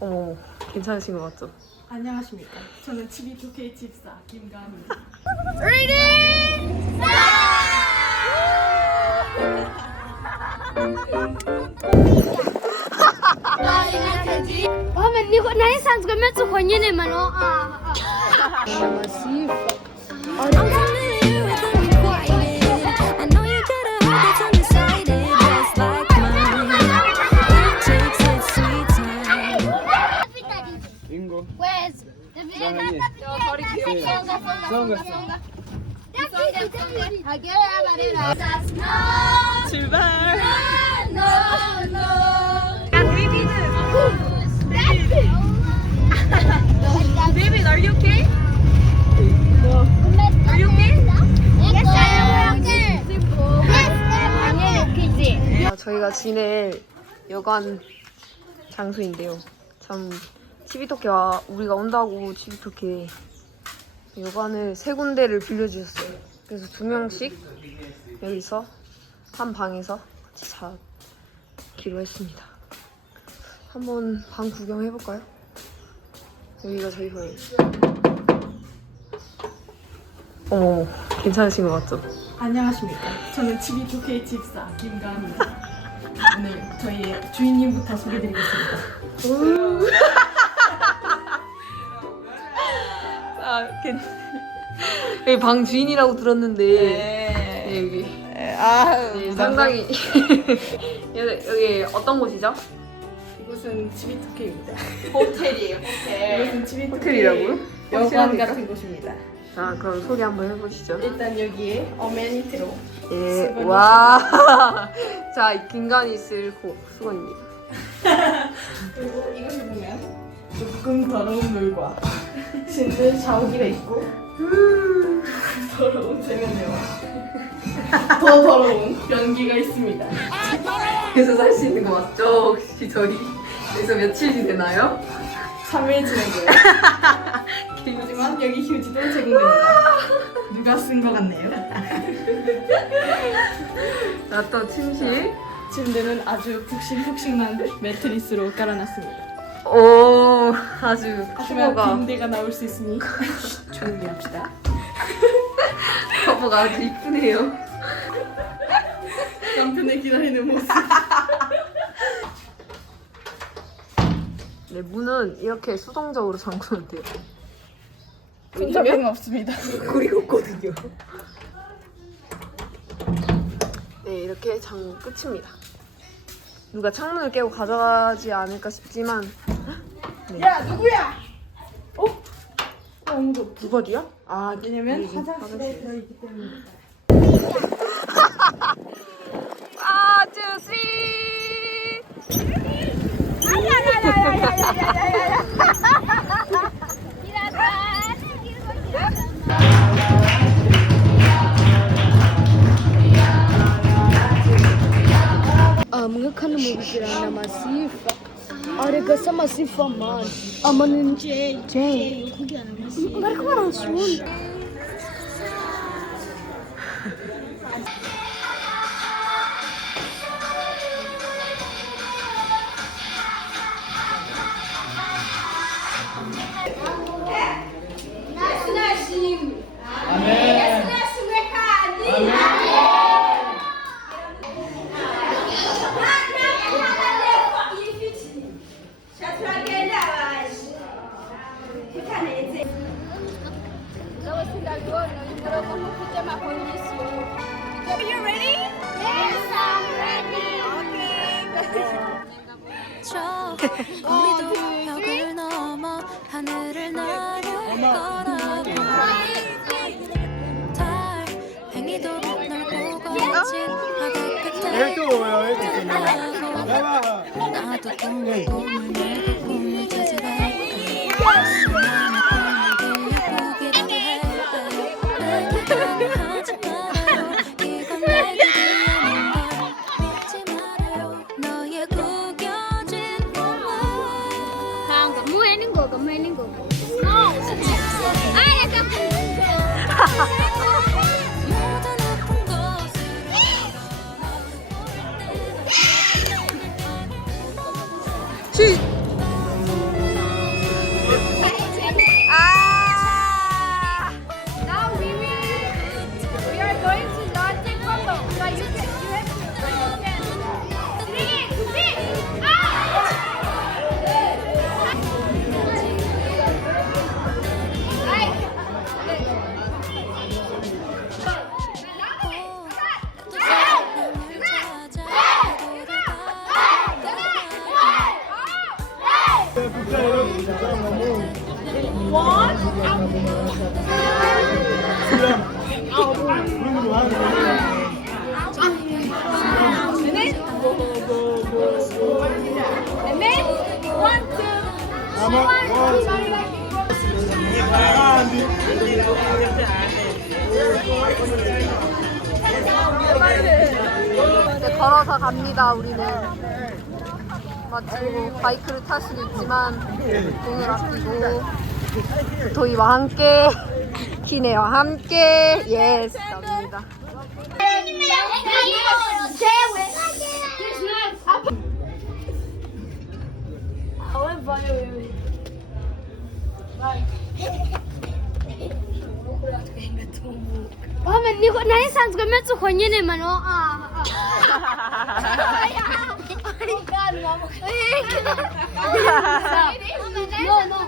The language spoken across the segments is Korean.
어머, 괜찮으신 것 같죠? 안녕하십니까. 저는 집이 좋게 집사 김가은입니다. Oh, men ni na yi sans ga metsu konye ne mano a. I 출발. David, are you okay? Are you okay? 아, 저희가 지낼 여관 장소인데요. 참 치비토케와 우리가 온다고 치비토케 여관을 세 군데를 빌려주셨어요. 그래서 두 명씩 여기서 한 방에서 같이 자기로 했습니다. 한번 방 구경해 볼까요? 여기가 저희 방이에요. 어머, 괜찮으신 것 같죠? 안녕하십니까. 저는 집이 좋게 집사 김가은입니다. 오늘 저희 주인님부터 소개드리겠습니다. 아, 괜... 여기 방 주인이라고 들었는데 네, 여기 아, 네, 상당히 여기, 여기 어떤 곳이죠? 이곳은 집이 좋게입니다. 호텔이에요. 호텔. 이곳은 호텔이라고요? 여관? 같은 곳입니다. 자, 그럼 소개 한번 해보시죠. 일단 여기에 어메니티로 예, 수건이 와. 자, 이 긴간이 쓸 고, 수건입니다. 그리고 이것을 보면 조금 더러운 물과 씻는 샤워기가 있고 더러운 세면대와 더 더러운 변기가 있습니다. 그래서 살 수 있는 거 맞죠? 혹시 저리 그래서 며칠이 되나요? 3일 지내고요. 하지만 여기 휴지도 제공됩니다. 누가 쓴 것 같네요. 자, 또 침실. 침대는 아주 푹신푹신한 매트리스로 깔아놨습니다. 오, 아주 하지만 커버가, 빈대가 나올 수 있으니 조용히 합시다. 커버가 아주 이쁘네요. 남편을 기다리는 모습. 네, 문은 이렇게 수동적으로 잠그면 돼요. 손잡이는 없습니다. 굴이 없거든요. 네, 이렇게 장 끝입니다. 누가 창문을 깨고 가져가지 않을까 싶지만 야 누구야? 어? 아무도 두벌이야? 아, 왜냐면 화장실에 들어있기 때문에. 아, 주, 쓰리. mga kanı mı bir anda masif. Arega Aragasa masif aman. Amanın C. C. Bırakma lan şunu. Are you ready? Yes, I'm ready. 저 우리도 벽을 넘어 하늘을 날아가라고 달팽이도 널 보고 진 바다 끝에 나고 나도 꿈을 꿈을 말고 꿈을 찾으라 수 걸어서 갑니다. 우리는 마치고 바이크를 탈 수도 있지만 돈을 아끼고 도희와 함께 기네와 함께 예스 갑니다. Oh, men ni nani sans ga metsu khonye ne mano ah. No, no.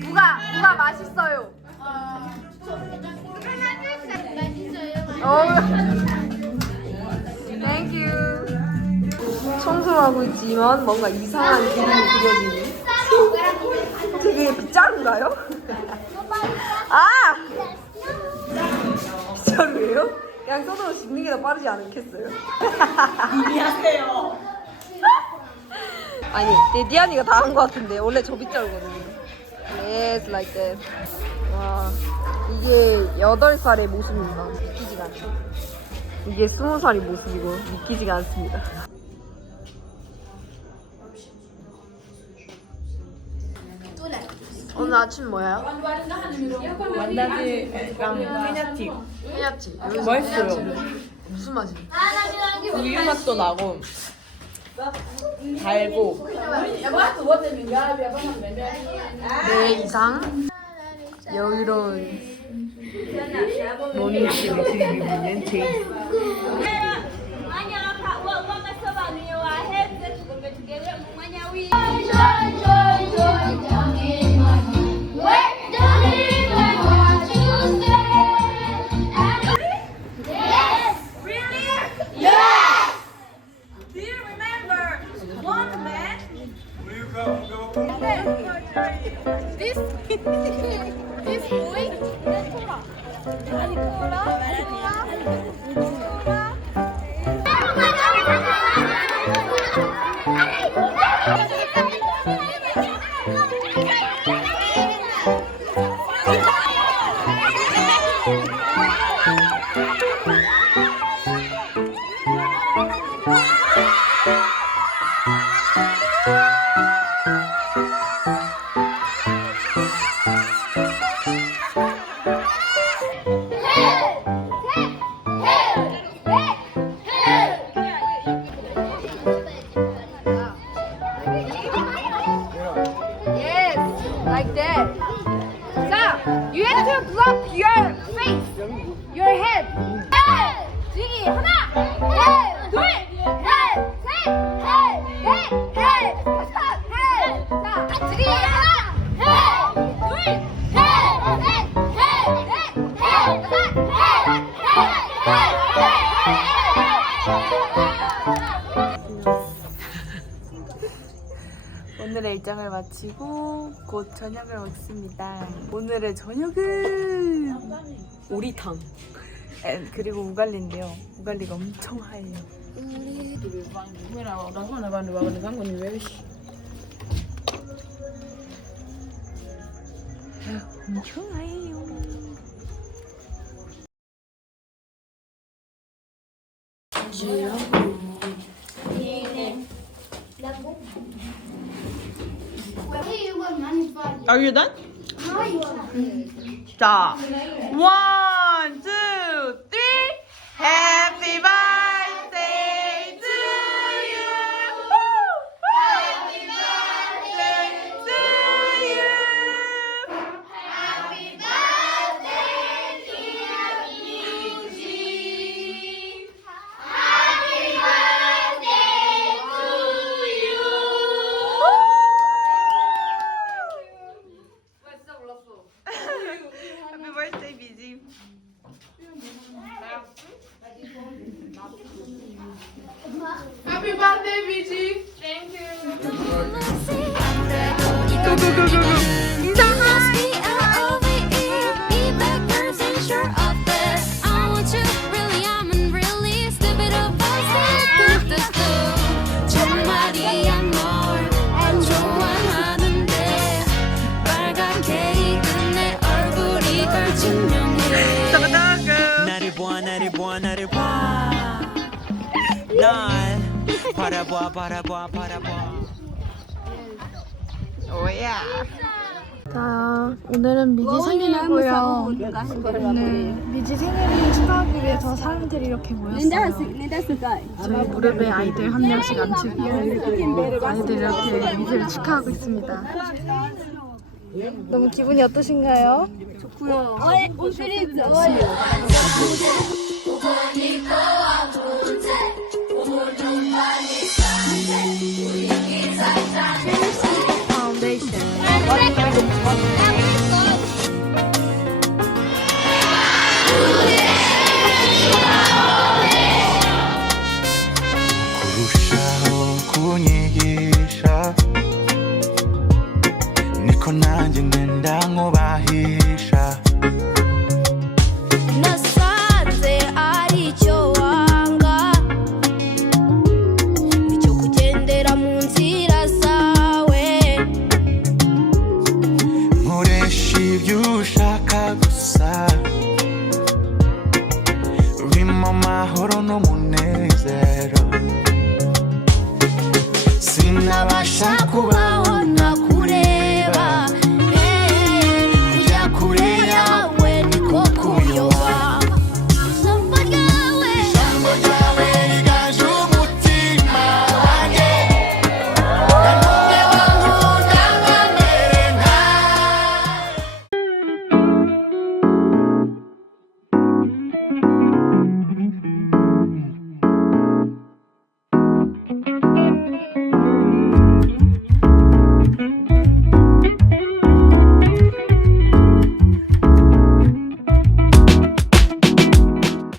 누가 누가 맛있어요? 땡 하고 있지만 뭔가 이상한 그림이 그려지는. 되게 빗자루인가요? 아! 빗자루예요? 그냥 손으로 씹는 게 더 빠르지 않겠어요? 하세요. 아니, 내 디안이가 다 한 것 같은데 원래 저 빗자루거든요. Yes, like that. 와, 이게 8살의 모습입니다. 믿기지가 않죠. 이게 20살의 모습이고 믿기지가 않습니다. 아침 뭐예요? 만다지랑 페냐틱 해야지. 맛있어요. 무슨 맛이? 우유 맛도 나고 달고 내 이상 여유로운 모닝씨를 드리고 있는 제이. Yes, you have to block your face, your head. 지기 하나, 오늘의 일정을 마치고 곧 저녁을 먹습니다. 오늘의 저녁은 오리탕 에, 그리고 우갈리인데요. 우갈리가 엄청 하얘요. 엄청 하얘요. Are you done? 자, one, two, three. Happy birthday Go, go, go, go, go. 바라봐 바라봐 바라봐 오야. 자, 오늘은 미지 생일이고요. 네, 미지 생일을 축하하기 위해서 사람들이 이렇게 모였어요. 저희 무릎에 아이들 한 명씩 앉히고 아이들 이렇게 미지를 축하하고 있습니다. 너무 기분이 어떠신가요? 파운데이션. Foundation.